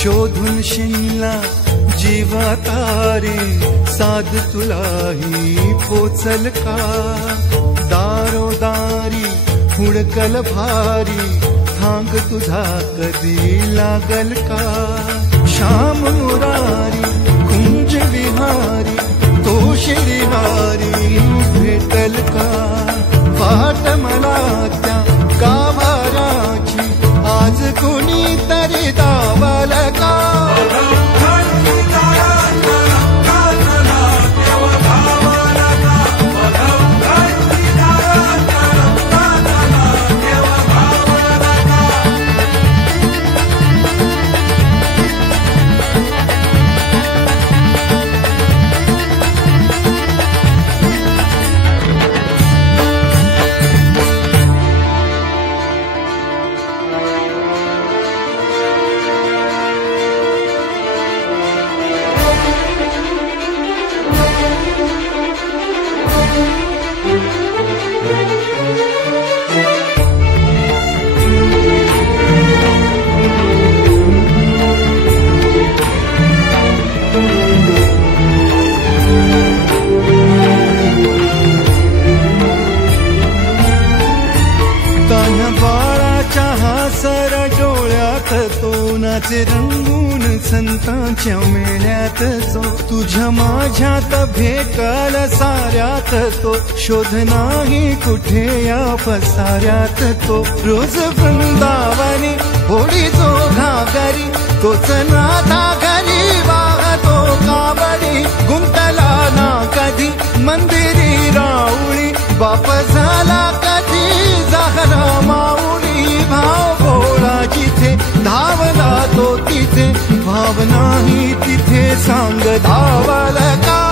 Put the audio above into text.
शोधून शिनला जीवा तारे साध तुलाही पोचल का दारोदारी हुडकल भारी थांग तुझा कधी लागल का श्याम मुरारी कुंज विहारी तो श्रीहारी भेटल का वाट मला त्या गाभाराची आज कुणी तरी दावल का सर डोळ्यात तो नाचे रंगून संतांच्या मेळ्यात जो तुझ्या माझ्यात भेटल साऱ्यात तो शोध नाही कुठे या पसाऱ्यात तो रोज वृंदावनी होडी जो घागरी तोच नाथा घरी वाहतो कावडी गुंतला ना कधी मंदिरी राऊळी बाप झाला कधी जाहरा माऊली भाव भोळा जिथे धावला तो तिथे भाव नाही तिथे सांग धावल का